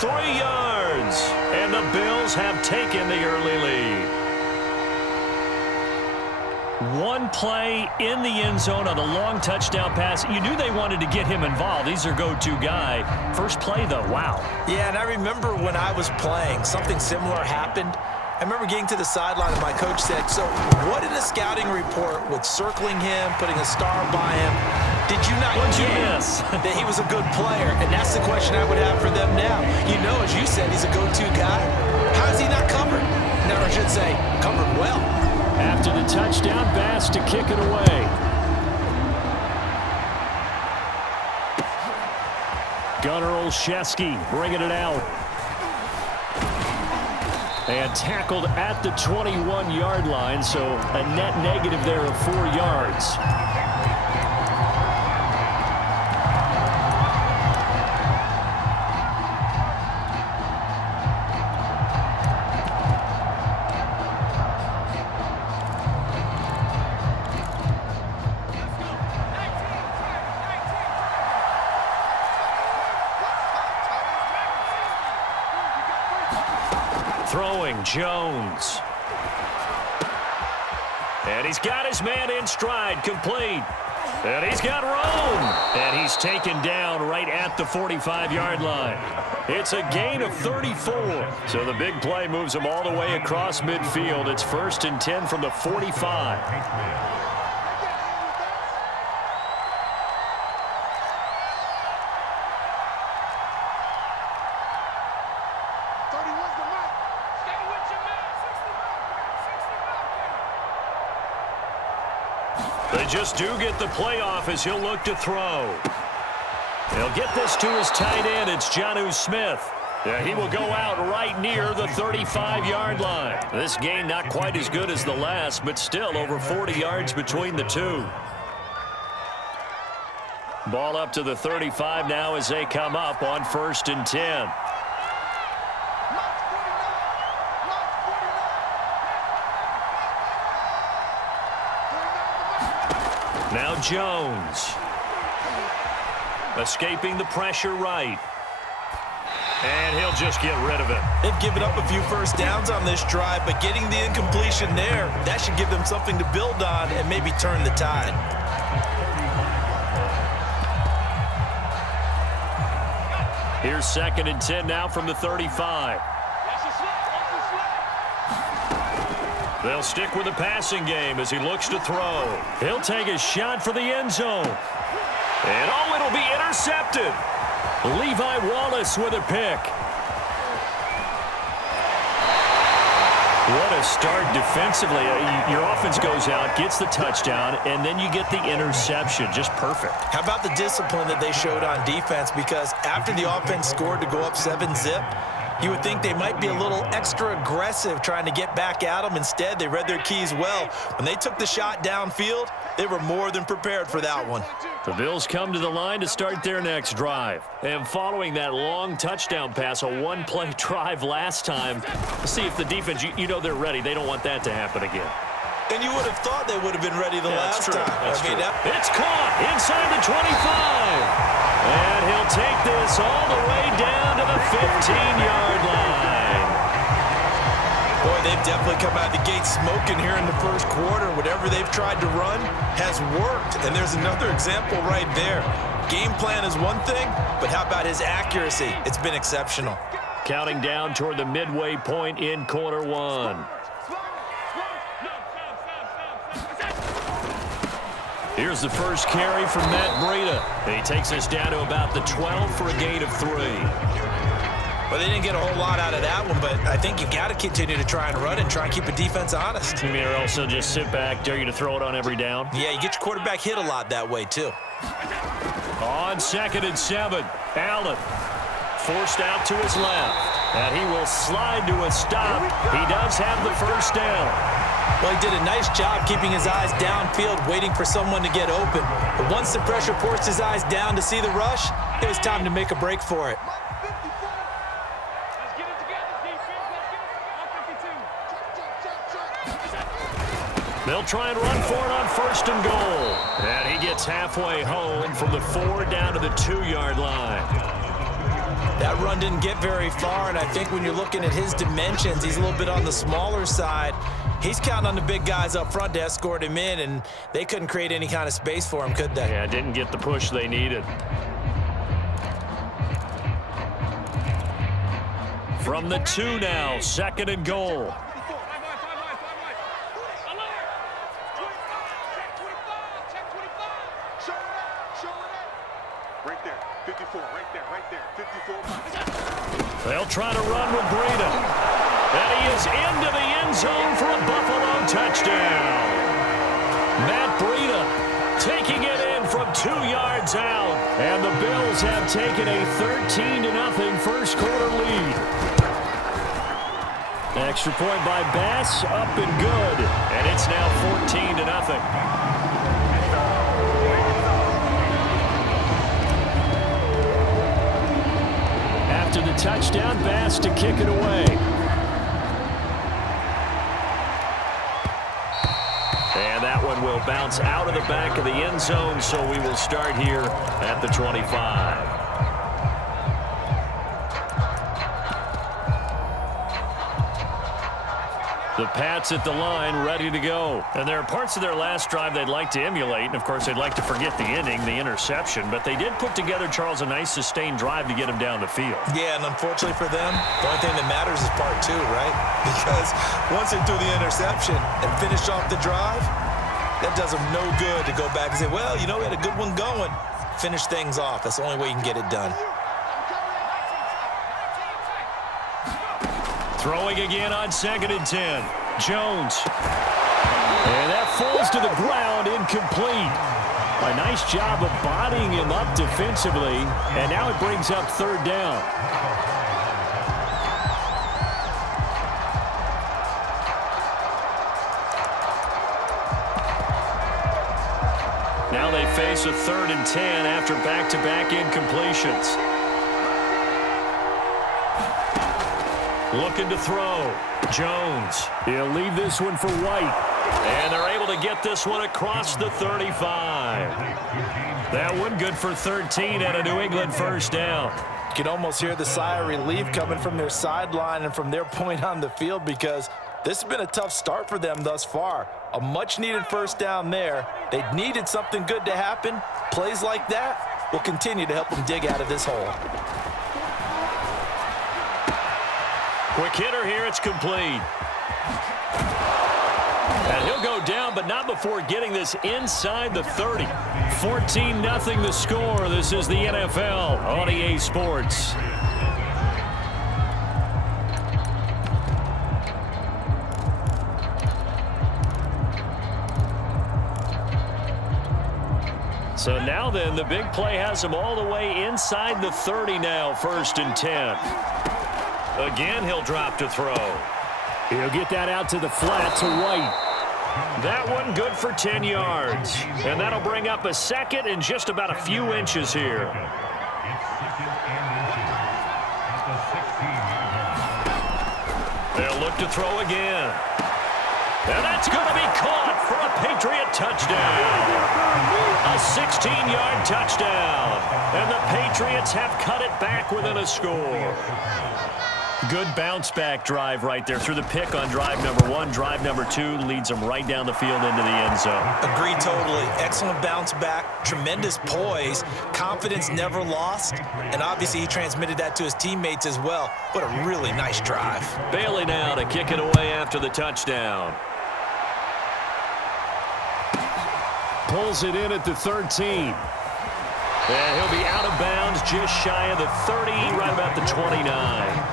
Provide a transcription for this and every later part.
3 yards. And the Bills have taken the early lead. One play in the end zone on a long touchdown pass. You knew they wanted to get him involved. He's their go-to guy. First play, though, wow. Yeah, and I remember when I was playing, something similar happened. I remember getting to the sideline and my coach said, so what in the scouting report with circling him, putting a star by him, did you not guess that he was a good player? And that's the question I would have for them now. You know, as you said, he's a go-to guy. How is he not covered? Now I should say, covered well. After the touchdown, Bass to kick it away. Gunnar Olszewski bringing it out. And tackled at the 21-yard line, so a net negative there of 4 yards. Throwing Jones. And he's got his man in stride, complete. And he's got room. And he's taken down right at the 45-yard line. It's a gain of 34. So the big play moves him all the way across midfield. It's 1st and 10 from the 45. They just do get the playoff as he'll look to throw. He'll get this to his tight end. It's Jonnu Smith. Yeah, he will go out right near the 35-yard line. This game not quite as good as the last, but still over 40 yards between the two. Ball up to the 35 now as they come up on 1st and 10. Now Jones. Escaping the pressure right. And he'll just get rid of it. They've given up a few first downs on this drive, but getting the incompletion there, that should give them something to build on and maybe turn the tide. Here's 2nd and 10 now from the 35. They'll stick with the passing game as he looks to throw. He'll take a shot for the end zone. And oh, it'll be intercepted. Levi Wallace with a pick. What a start defensively. Your offense goes out, gets the touchdown, and then you get the interception. Just perfect. How about the discipline that they showed on defense? Because after the offense scored to go up 7-zip, you would think they might be a little extra aggressive trying to get back at them. Instead, they read their keys well. When they took the shot downfield, they were more than prepared for that one. The Bills come to the line to start their next drive. And following that long touchdown pass, a one-play drive last time, let's see if the defense, you know they're ready. They don't want that to happen again. And you would have thought they would have been ready the last time. That's true. It's caught inside the 25. And he'll take this all the way down to the 15-yard line. Boy, they've definitely come out of the gate smoking here in the first quarter. Whatever they've tried to run has worked. And there's another example right there. Game plan is one thing, but how about his accuracy? It's been exceptional. Counting down toward the midway point in quarter one. Here's the first carry from Matt Breida. He takes us down to about the 12 for a gain of 3. Well, they didn't get a whole lot out of that one, but I think you got to continue to try and run and try and keep a defense honest. You mean or also just sit back, dare you to throw it on every down? Yeah, you get your quarterback hit a lot that way, too. On 2nd and 7, Allen forced out to his left, and he will slide to a stop. He does have the first down. Well, he did a nice job keeping his eyes downfield, waiting for someone to get open. But once the pressure forced his eyes down to see the rush, it was time to make a break for it. They'll try and run for it on 1st and goal. And he gets halfway home from the 4 down to the 2-yard line. That run didn't get very far, and I think when you're looking at his dimensions, he's a little bit on the smaller side. He's counting on the big guys up front to escort him in, and they couldn't create any kind of space for him, could they? Yeah, didn't get the push they needed. From the 2 now, 2nd and goal. Right there, 54, right there, 54. They'll try to run with Breida. And he is into the end zone for a Buffalo touchdown. Matt Breida taking it in from 2 yards out. And the Bills have taken a 13-0 first quarter lead. Extra point by Bass, up and good. And it's now 14-0. After the touchdown, Bass to kick it away. And that one will bounce out of the back of the end zone, so we will start here at the 25. The Pats at the line, ready to go. And there are parts of their last drive they'd like to emulate. And, of course, they'd like to forget the inning, the interception. But they did put together, Charles, a nice sustained drive to get him down the field. Yeah, and unfortunately for them, the only thing that matters is part 2, right? Because once they threw the interception and finished off the drive, that does them no good to go back and say, well, you know, we had a good one going. Finish things off. That's the only way you can get it done. Throwing again on 2nd and 10. Jones. And that falls to the ground, incomplete. A nice job of bodying him up defensively. And now it brings up 3rd down. Now they face a 3rd and 10 after back-to-back incompletions. Looking to throw. Jones. He'll leave this one for White. And they're able to get this one across the 35. That one good for 13 and a New England first down. You can almost hear the sigh of relief coming from their sideline and from their point on the field, because this has been a tough start for them thus far. A much-needed first down there. They needed something good to happen. Plays like that will continue to help them dig out of this hole. Quick hitter here, it's complete. And he'll go down, but not before getting this inside the 30. 14-0 the score. This is the NFL on EA Sports. So now then, the big play has him all the way inside the 30 now, 1st and 10. Again, he'll drop to throw. He'll get that out to the flat to White. That one good for 10 yards. And that'll bring up a 2nd and just about a few inches here. They'll look to throw again. And that's going to be caught for a Patriot touchdown. A 16-yard touchdown. And the Patriots have cut it back within a score. Good bounce-back drive right there through the pick on drive number 1. Drive number 2 leads them right down the field into the end zone. Agreed totally. Excellent bounce back, tremendous poise, confidence never lost, and obviously he transmitted that to his teammates as well. What a really nice drive. Bailey now to kick it away after the touchdown. Pulls it in at the 13. And he'll be out of bounds just shy of the 30, right about the 29.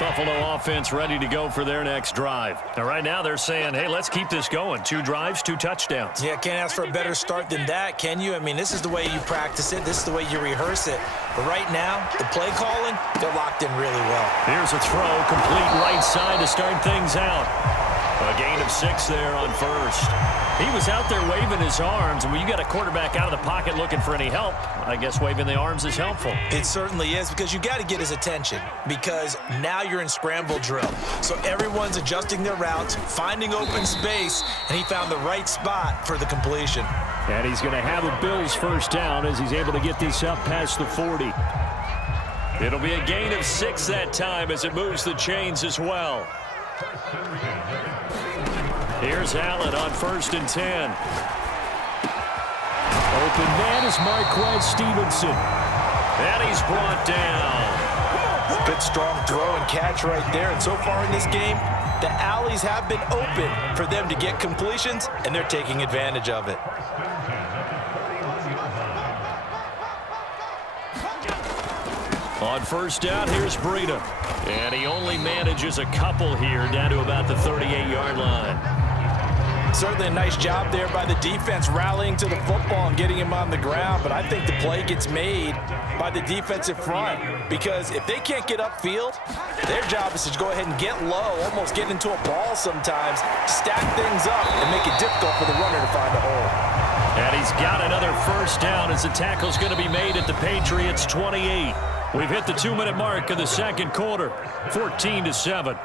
Buffalo offense ready to go for their next drive. Now, right now they're saying, hey, let's keep this going. 2 drives, 2 touchdowns. Yeah, can't ask for a better start than that, can you? I mean, this is the way you practice it. This is the way you rehearse it. But right now, the play calling, they're locked in really well. Here's a throw, complete right side to start things out. A gain of 6 there on 1st. He was out there waving his arms, and when you got a quarterback out of the pocket looking for any help, I guess waving the arms is helpful. It certainly is, because you got to get his attention, because now you're in scramble drill. So everyone's adjusting their routes, finding open space, and he found the right spot for the completion. And he's going to have a Bills first down as he's able to get this up past the 40. It'll be a gain of 6 that time as it moves the chains as well. Here's Allen on 1st and 10. Open man is Marquez Stevenson. And he's brought down. Good strong throw and catch right there. And so far in this game, the alleys have been open for them to get completions, and they're taking advantage of it. On 1st down, here's Breida. And he only manages a couple here down to about the 38-yard line. Certainly a nice job there by the defense rallying to the football and getting him on the ground, but I think the play gets made by the defensive front, because if they can't get upfield, their job is to go ahead and get low, almost get into a ball sometimes, stack things up, and make it difficult for the runner to find a hole. And he's got another first down as the tackle's going to be made at the Patriots' 28. We've hit the 2-minute mark of the second quarter, 14-7.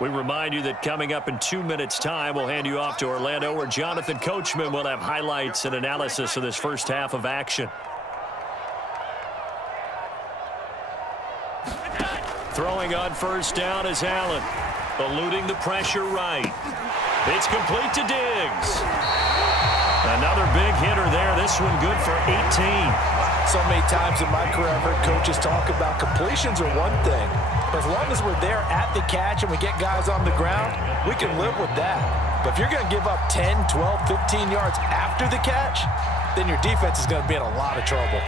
We remind you that coming up in 2 minutes' time, we'll hand you off to Orlando, where Jonathan Coachman will have highlights and analysis of this first half of action. Throwing on 1st down is Allen, eluding the pressure right. It's complete to Diggs. Another big hitter there. This one good for 18. So many times in my career, I've heard coaches talk about completions are one thing, but as long as we're there at the catch and we get guys on the ground, we can live with that. But if you're going to give up 10, 12, 15 yards after the catch, then your defense is going to be in a lot of trouble.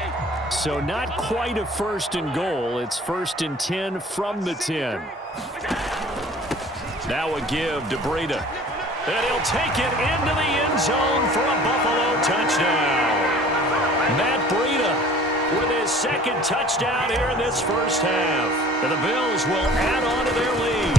So not quite a 1st and goal. It's 1st and 10 from the 10. Now a give to Breida. And he'll take it into the end zone for a Buffalo touchdown. Matt Breida with his 2nd touchdown here in this first half. And the Bills will add on to their lead.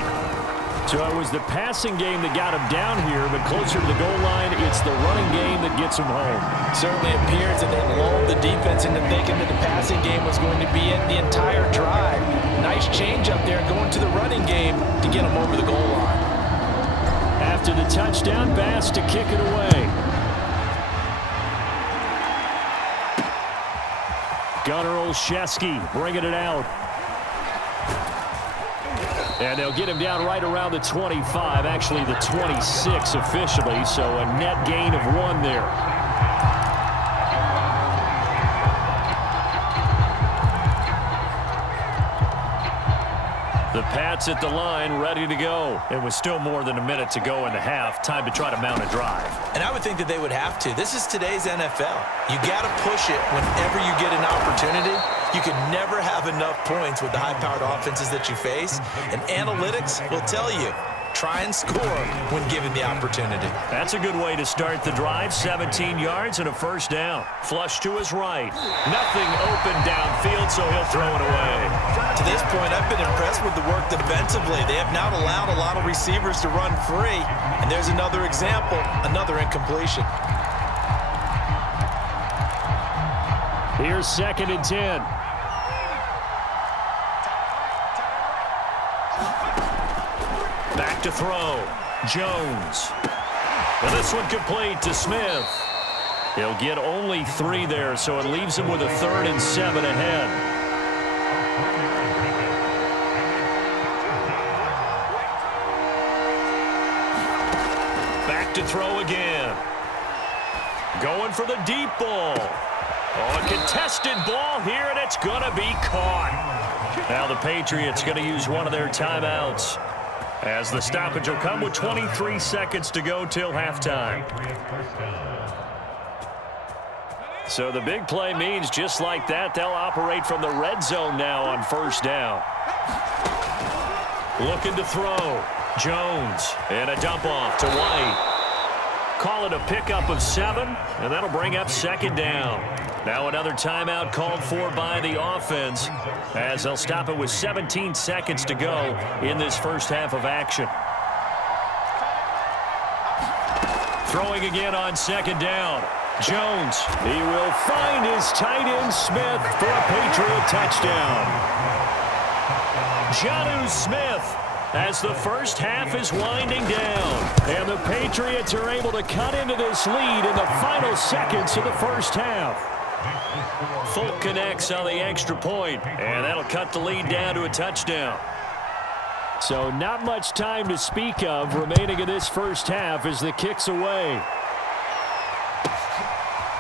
So it was the passing game that got him down here, but closer to the goal line, it's the running game that gets him home. Certainly appears that they lulled the defense into thinking that the passing game was going to be it the entire drive. Nice change up there going to the running game to get him over the goal line. After the touchdown, Bass to kick it away. Gunnar Olszewski bringing it out. And they'll get him down right around the 25, actually the 26 officially, so a net gain of 1 there. The Pats at the line, ready to go. It was still more than a minute to go in the half. Time to try to mount a drive. And I would think that they would have to. This is today's NFL. You got to push it whenever you get an opportunity. You can never have enough points with the high-powered offenses that you face. And analytics will tell you, try and score when given the opportunity. That's a good way to start the drive. 17 yards and a first down. Flush to his right. Nothing open downfield, so he'll throw it away. To this point, I've been impressed with the work defensively. They have not allowed a lot of receivers to run free. And there's another example, another incompletion. Here's 2nd and 10. Back to throw. Jones. And this one complete to Smith. He'll get only 3 there, so it leaves him with a 3rd and 7 ahead. To throw again. Going for the deep ball. Oh, a contested ball here, and it's going to be caught. Now the Patriots going to use one of their timeouts, as the stoppage will come with 23 seconds to go till halftime. So the big play means just like that, they'll operate from the red zone now on 1st down. Looking to throw. Jones, and a dump off to White. Call it a pickup of 7, and that'll bring up second down. Now another timeout called for by the offense as they'll stop it with 17 seconds to go in this first half of action. Throwing again on second down. Jones, he will find his tight end Smith for a Patriot touchdown. Jonnu Smith as the first half is winding down. And the Patriots are able to cut into this lead in the final seconds of the first half. Folk connects on the extra point, and that'll cut the lead down to a touchdown. So not much time to speak of remaining in this first half as the kick's away.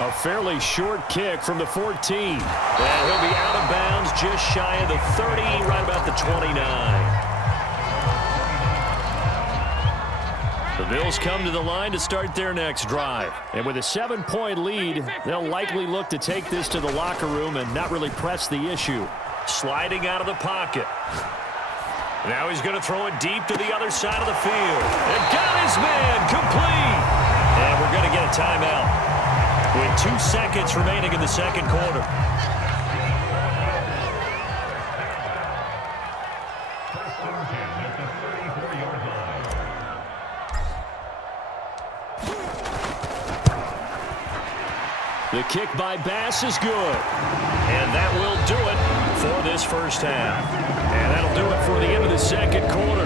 A fairly short kick from the 14. And he'll be out of bounds just shy of the 30, right about the 29. The Bills come to the line to start their next drive. And with a 7-point lead, they'll likely look to take this to the locker room and not really press the issue. Sliding out of the pocket. Now he's going to throw it deep to the other side of the field. And got his man complete. And we're going to get a timeout with 2 seconds remaining in the second quarter. The kick by Bass is good. And that will do it for this first half. And that'll do it for the end of the second quarter.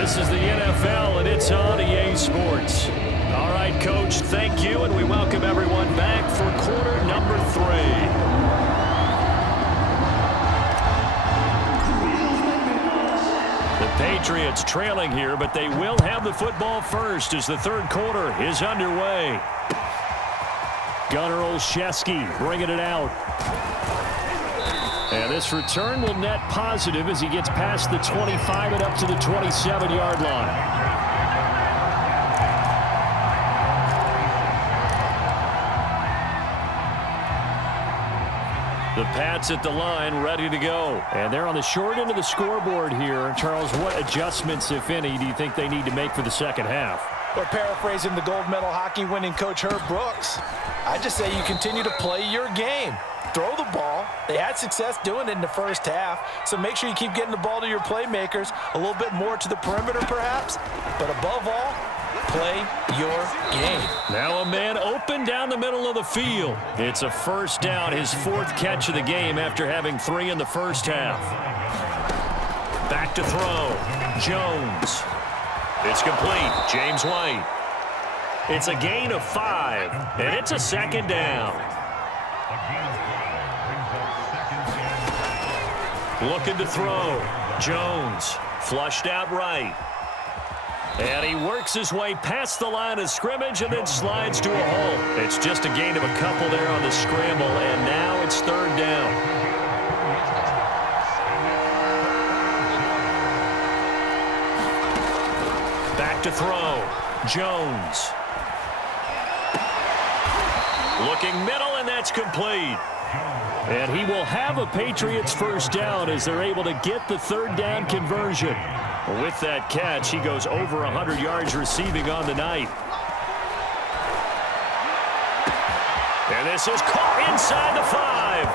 This is the NFL, and it's on EA Sports. All right, Coach, thank you, and we welcome everyone back for quarter number 3. The Patriots trailing here, but they will have the football first as the third quarter is underway. Gunnar Olszewski bringing it out. And this return will net positive as he gets past the 25 and up to the 27-yard line. The Pats at the line, ready to go. And they're on the short end of the scoreboard here. Charles, what adjustments, if any, do you think they need to make for the second half? Well, paraphrasing the gold medal hockey winning coach Herb Brooks, I just say you continue to play your game. Throw the ball. They had success doing it in the first half, so make sure you keep getting the ball to your playmakers, a little bit more to the perimeter perhaps, but above all, play your game. Now a man open down the middle of the field. It's a first down, his 4th catch of the game after having 3 in the first half. Back to throw. Jones. It's complete. James White. It's a gain of 5, and it's a second down. Looking to throw. Jones flushed out right. And he works his way past the line of scrimmage and then slides to a hole. It's just a gain of a couple there on the scramble, and now it's third down. Back to throw. Jones. Looking middle, and that's complete. And he will have a Patriots first down as they're able to get the third down conversion. With that catch, he goes over 100 yards receiving on the night. And this is caught inside the 5.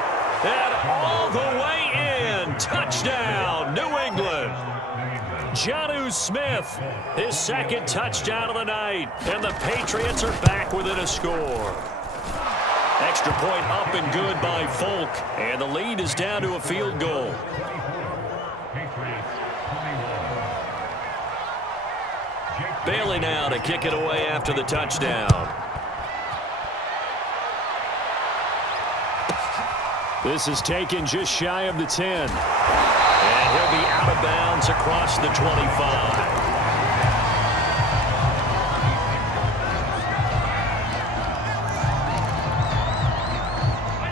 And all the way in. Touchdown, New England. Jonnu Smith, his second touchdown of the night. And the Patriots are back within a score. Extra point up and good by Folk. And the lead is down to a field goal. Bailey now to kick it away after the touchdown. This is taken just shy of the 10. And he'll be out of bounds across the 25.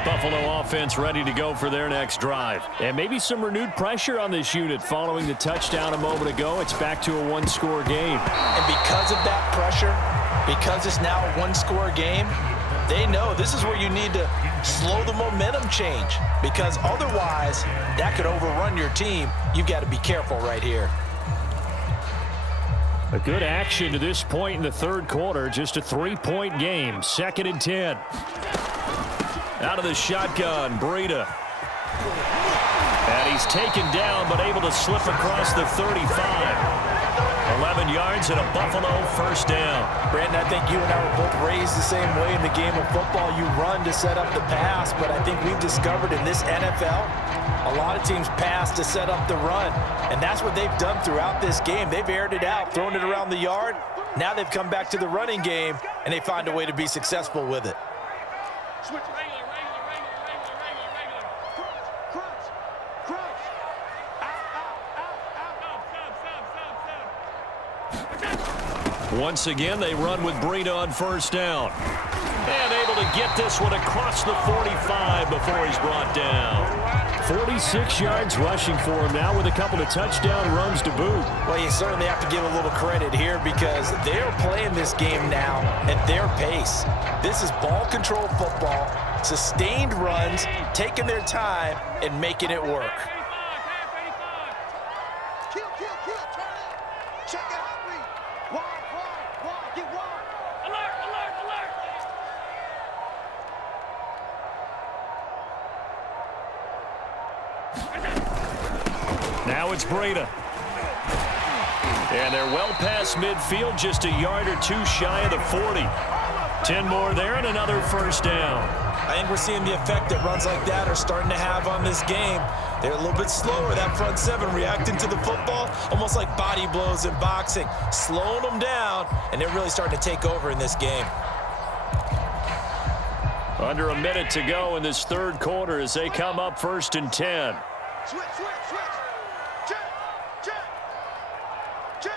Buffalo offense ready to go for their next drive. And maybe some renewed pressure on this unit following the touchdown a moment ago. It's back to a one-score game. And because of that pressure, because it's now a one-score game, they know this is where you need to slow the momentum change, because otherwise that could overrun your team. You've got to be careful right here. A good action to this point in the third quarter. Just a 3-point game. 2nd and 10. Out of the shotgun, Breida. And he's taken down, but able to slip across the 35. 11 yards and a Buffalo first down. Brandon, I think you and I were both raised the same way in the game of football. You run to set up the pass, but I think we've discovered in this NFL, a lot of teams pass to set up the run, and that's what they've done throughout this game. They've aired it out, thrown it around the yard. Now they've come back to the running game, and they find a way to be successful with it. Switch. Once again, they run with Breida on first down. And able to get this one across the 45 before he's brought down. 46 yards rushing for him now with a couple of touchdown runs to boot. Well, you certainly have to give a little credit here because they're playing this game now at their pace. This is ball control football, sustained runs, taking their time, and making it work. Now it's Breida. And they're well past midfield, just a yard or two shy of the 40. 10 more there and another first down. I think we're seeing the effect that runs like that are starting to have on this game. They're a little bit slower, that front seven, reacting to the football, almost like body blows in boxing, slowing them down, and they're really starting to take over in this game. Under a minute to go in this third quarter as they come up 1st and 10. Switch. Check.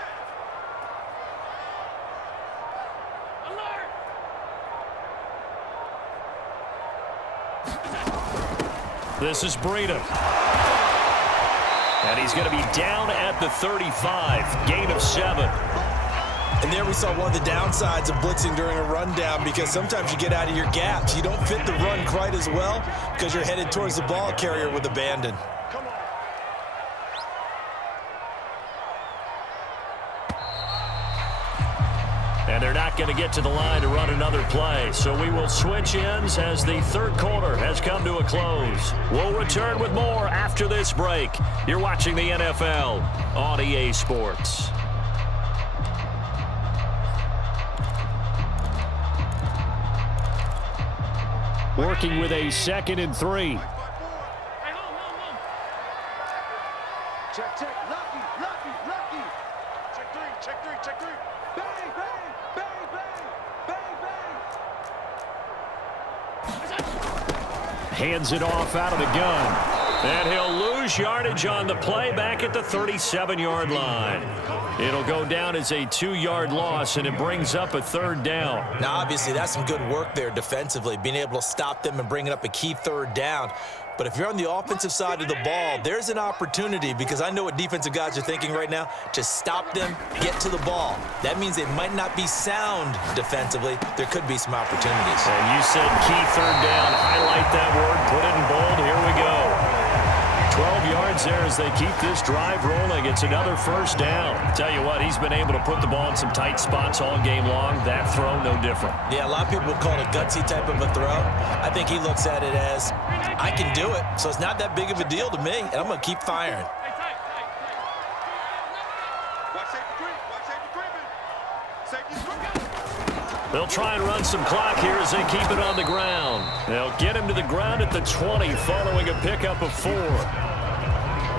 Alert! This is Breida. And he's going to be down at the 35. Gain of 7. And there we saw one of the downsides of blitzing during a rundown because sometimes you get out of your gaps. You don't fit the run quite as well because you're headed towards the ball carrier with abandon. And they're not going to get to the line to run another play. So we will switch ends as the third quarter has come to a close. We'll return with more after this break. You're watching the NFL on EA Sports. Working with a 2nd and 3. Hey, hold. Check. Lucky. Check three. Bang. Hands it off out of the gun. And he'll lose yardage on the play back at the 37-yard line. It'll go down as a 2-yard loss, and it brings up a 3rd down. Now, obviously, that's some good work there defensively, being able to stop them and bringing up a key 3rd down. But if you're on the offensive side of the ball, there's an opportunity because I know what defensive guys are thinking right now. Just stop them, get to the ball. That means they might not be sound defensively. There could be some opportunities. And you said key 3rd down. Highlight that word, put it in bold. Here we go. 12 yards there as they keep this drive rolling. It's another first down. Tell you what, he's been able to put the ball in some tight spots all game long. That throw, no different. Yeah, a lot of people would call it a gutsy type of a throw. I think he looks at it as, I can do it, so it's not that big of a deal to me, and I'm going to keep firing. They'll try and run some clock here as they keep it on the ground. They'll get him to the ground at the 20 following a pickup of 4.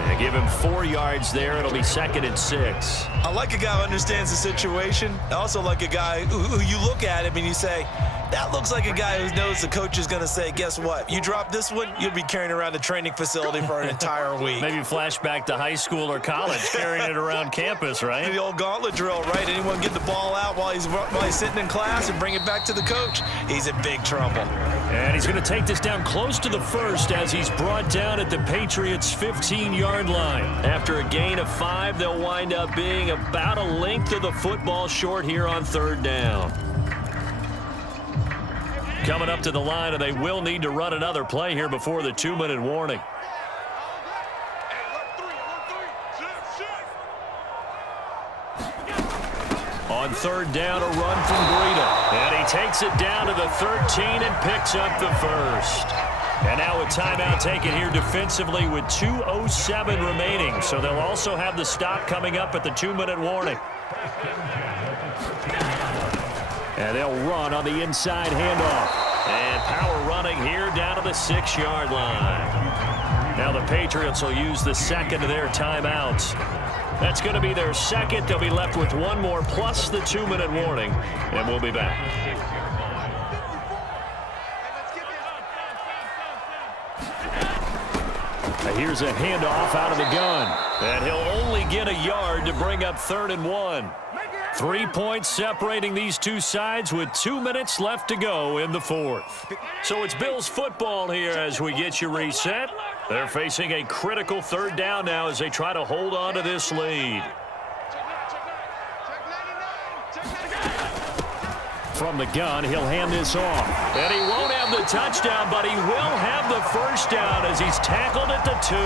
They give him 4 yards there. It'll be 2nd and 6. I like a guy who understands the situation. I also like a guy who you look at him and you say, that looks like a guy who knows the coach is going to say, guess what? You drop this one, you'll be carrying around the training facility for an entire week. Maybe flashback to high school or college, carrying it around campus, right? The old gauntlet drill, right? Anyone get the ball out while he's sitting in class and bring it back to the coach? He's in big trouble. And he's going to take this down close to the 1st as he's brought down at the Patriots' 15-yard line. After a gain of 5, they'll wind up being about a length of the football short here on 3rd down. Coming up to the line, and they will need to run another play here before the 2-minute warning. third down, a run from Breida. And he takes it down to the 13 and picks up the first. And now a timeout taken here defensively with 2:07 remaining. So they'll also have the stop coming up at the 2-minute warning. And they'll run on the inside handoff. And power running here down to the 6-yard line. Now the Patriots will use the second of their timeouts. That's going to be their second. They'll be left with one more plus the 2-minute warning. And we'll be back. Here's a handoff out of the gun. And he'll only get a yard to bring up 3rd and 1. 3 points separating these two sides with 2 minutes left to go in the fourth. So it's Bills football here as we get you reset. They're facing a critical third down now as they try to hold on to this lead. From the gun, he'll hand this off. And he won't have the touchdown, but he will have the first down as he's tackled at the 2.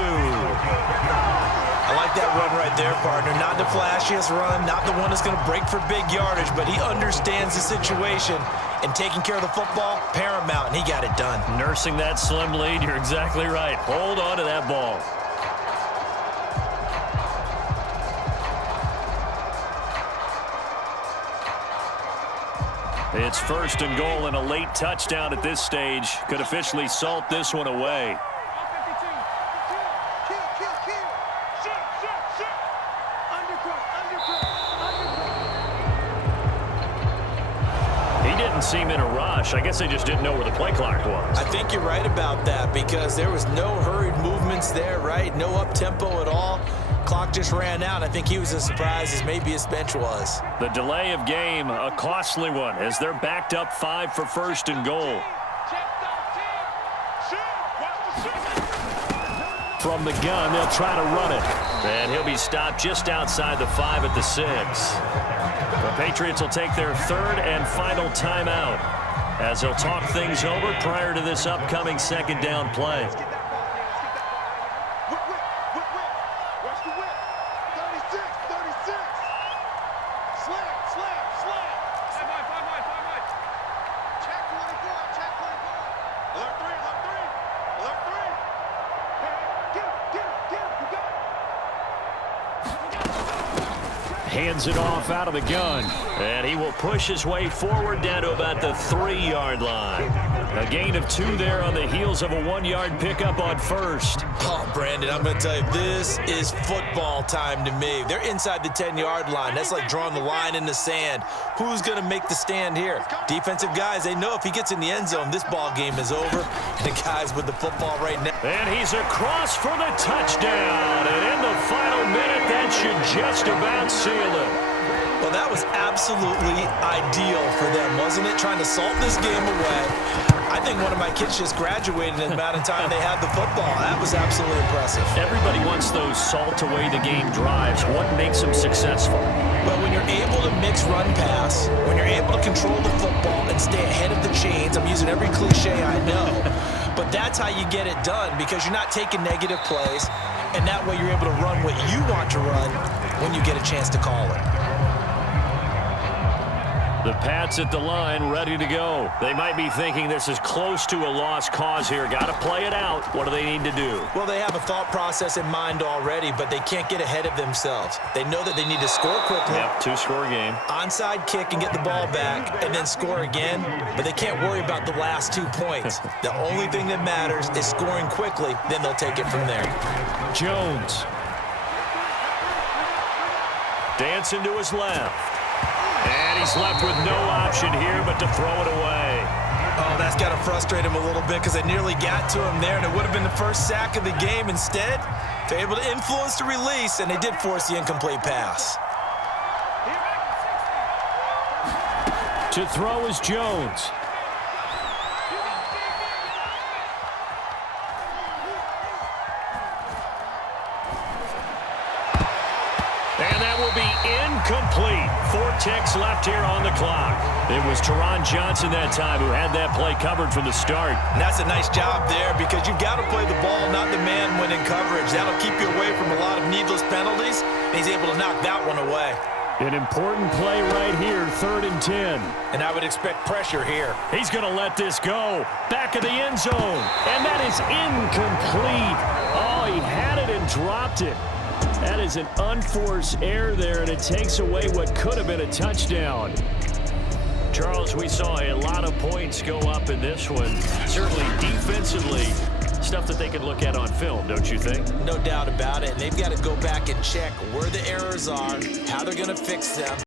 I like that run right there, partner. Not the flashiest run, not the one that's going to break for big yardage, but he understands the situation, and taking care of the football, paramount, and he got it done. Nursing that slim lead, you're exactly right. Hold on to that ball. It's 1st and goal, and a late touchdown at this stage could officially salt this one away. Seem in a rush. I guess they just didn't know where the play clock was. I think you're right about that because there was no hurried movements there, right? No up-tempo at all. Clock just ran out. I think he was as surprised as maybe his bench was. The delay of game, a costly one, as they're backed up 5 for 1st and goal. From the gun, they'll try to run it. And he'll be stopped just outside the 5 at the 6. The Patriots will take their 3rd and final timeout as they'll talk things over prior to this upcoming 2nd down play. Hands it off out of the gun. And he will push his way forward down to about the 3-yard line. A gain of 2 there on the heels of a 1-yard pickup on 1st. Oh, Brandon, I'm going to tell you, this is football time to me. They're inside the 10-yard line. That's like drawing the line in the sand. Who's going to make the stand here? Defensive guys, they know if he gets in the end zone, this ball game is over. And the guys with the football right now. And he's across for the touchdown. And in the final minute, that should just about seal it. Well, that was absolutely ideal for them, wasn't it? Trying to salt this game away. I think one of my kids just graduated in the amount of time they had the football. That was absolutely impressive. Everybody wants those salt away the game drives. What makes them successful? But when you're able to mix run pass, when you're able to control the football and stay ahead of the chains, I'm using every cliche I know, but that's how you get it done because you're not taking negative plays, and that way you're able to run what you want to run when you get a chance to call it. The Pats at the line, ready to go. They might be thinking this is close to a lost cause here. Got to play it out. What do they need to do? Well, they have a thought process in mind already, but they can't get ahead of themselves. They know that they need to score quickly. Yep, 2-score game. Onside kick and get the ball back and then score again, but they can't worry about the last 2 points. The only thing that matters is scoring quickly, then they'll take it from there. Jones. Dancing to his left. And he's left with no option here but to throw it away. Oh, that's got to frustrate him a little bit because they nearly got to him there, and it would have been the first sack of the game. Instead, they're able to influence the release, and they did force the incomplete pass. To throw is Jones. And that will be incomplete. 4 ticks left here on the clock. It was Teron Johnson that time who had that play covered from the start. And that's a nice job there because you've got to play the ball, not the man when in coverage. That'll keep you away from a lot of needless penalties. And he's able to knock that one away. An important play right here, 3rd and 10. And I would expect pressure here. He's going to let this go. Back of the end zone. And that is incomplete. Oh, he had it and dropped it. That is an unforced error there, and it takes away what could have been a touchdown. Charles, we saw a lot of points go up in this one. Certainly defensively, stuff that they could look at on film, don't you think? No doubt about it. And they've got to go back and check where the errors are, how they're going to fix them.